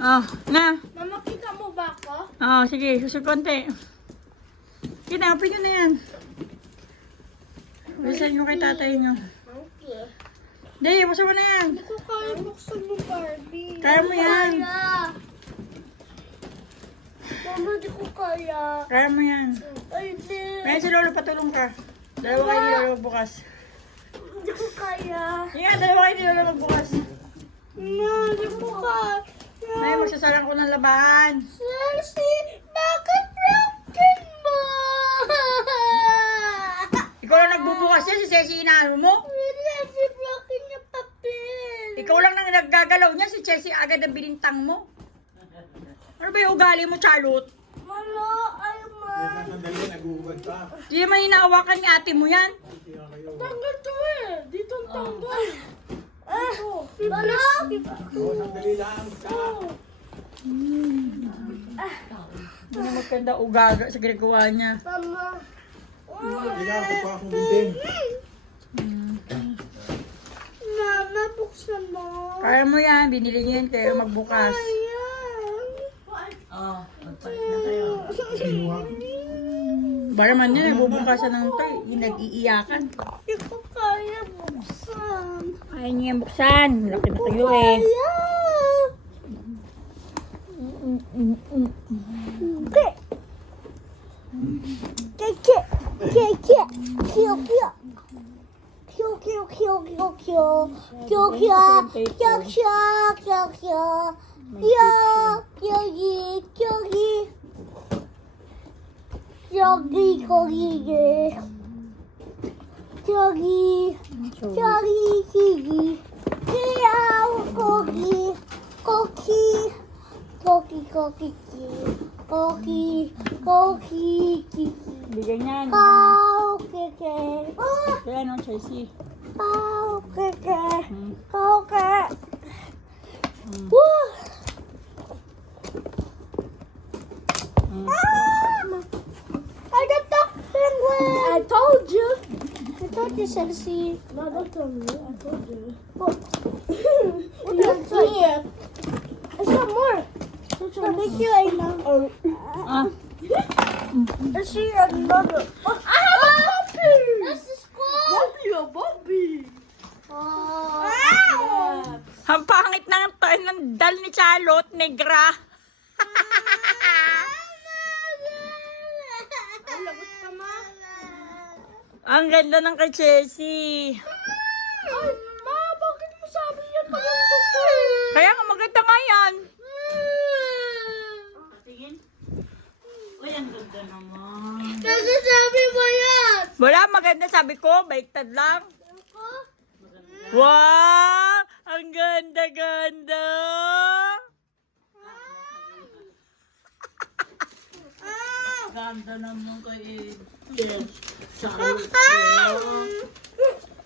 Oh, na. Mama, kita mo ba ako? Oh, sige. Susunod konti. Kita, open nyo na yan. Bilisan nyo kay tatay nyo. Okay. Day, buksan mo na yan. Hindi ko kaya buksan mo, Barbie. Kaya mo yan. Mama, di ko kaya. Kaya mo yan. Ay, di. Ngayon si Lolo, patulong ka. Dalawa kayo ni Lolo bukas. Hindi ko kaya. Yan, dalawa kayo ni Lolo magbukas. No, di ko kaya. May magsasalang ko ng labahan. Chelsea, bakit broken mo? Ikaw lang nagbubukas yan, si Ceci inaano mo. Chelsea, broken yung papel. Ikaw lang nang naggagalaw niya, si Ceci agad ang binintang mo. Ano ba yung ugali mo, Charlotte? Mama, ay ma. Sandali, nag-uubad pa. Di naman hinahawakan ni ate mo yan. Tanggal to eh. Dito ang tanggal. Ano? Oo, sandali lang. Hindi na magkanda ugaga sa ginagawa niya. Mama. Hindi lang, pa akong gunting. Mama, buksan mo. Kaya mo yan, binili niya yan kayo magbukas. Ayan. Oh, magpalit na kayo. Kinuha. Bara man yan, nagbubukasan ng ito, yung nag-iiyakan. Hindi ko kaya buksan. Kaya niya yan buksan, laki na kayo eh. Kaya. Okay. Keke. Keke. Kyo kyo. Kyo kyo kyo kyo kyo. Kyo kyo. Kyo kyo kyo kyo. Kyo kyo gi kyo gi. Yogi kogi. Yogi. Yogi kigi. Kiao kogi. Koki. Koki koki ki. Koki. Koki kiki. Bigyan niyan. Kau keke. Kaya no, Chelsea. Kau keke. Kau ke. Woo. I got the penguin. I told you. I told you, Chelsea. No, don't tell me. I told you. What? What did I say? There's some more. I'll make you another. Ah, Let's see another. Oh, I have a puppy. This is cool. Puppy, a puppy. Oh. ang pangit ng dal ni Charlotte, negra. Ang ganda ng kay Chelsea. Ay, ma, bakit mo sabi yan pa yung puppy? Kaya nga maganda nga yan. Tingin. Uy, ang ganda naman. Kasi sabi mo yan. Wala, maganda sabi ko, baiktad lang. Wow! Ang ganda-ganda! Ganda naman kay Yes. Charlotte.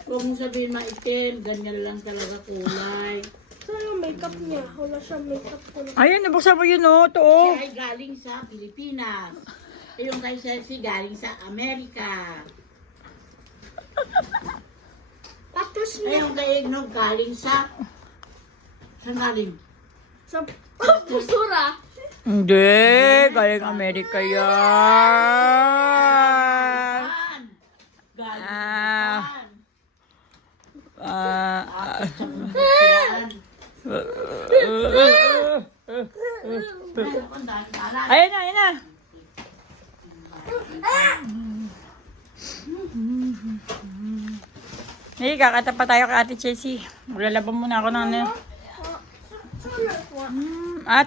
Huwag mong sabihin maitim, ganyan lang talaga kulay. Saan yung makeup niya? Wala siyang makeup ko na. Ayun, nabuksan mo yun, oh. Ito, oh. Siya ay galing sa Pilipinas. Yung kay Chelsea galing sa Amerika. Tapos Ay, niya. yung kay Egnog galing sa... Saan galing? Sa pusura. Hindi, galing Amerika yan. Japan. Galing sa Ah. Japan. Ah, Yan. Ayan na, ayan na. Hey, kakata pa tayo kay Ate Chelsea. Maglalaban muna ako ng ano.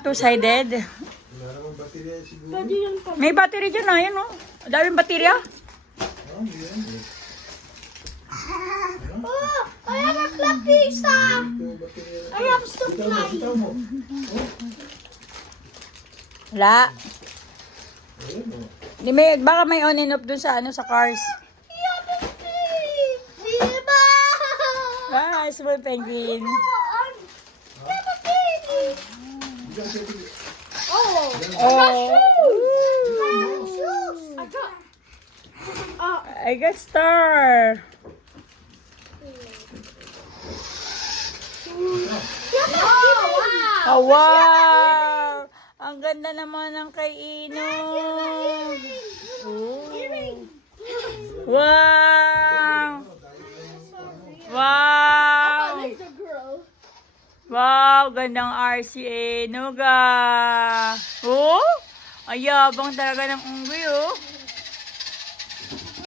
Two-sided. Wala namang baterya siguro. Pwede yun pa. May battery dyan, ayan oh. Ang daming baterya. Oh, yan. Oh, I have a club pizza. Ito, baterya. I have Bitaw mo, supply. bitaw mo. Wala. Ayun, oh. Di may, baka may on and off dun sa ano, sa cars. Diba? Ah, small penguin. Diyan, sige. Oh, Oh. I got. I got star. Oh, wow. Oh, wow! Ang ganda naman ng kay Inog. Oh. Wow! Wow! Laser girl. Wow! Gandang RCA, Inog ah. Oh! Ayabang talaga ng unggoy, oh.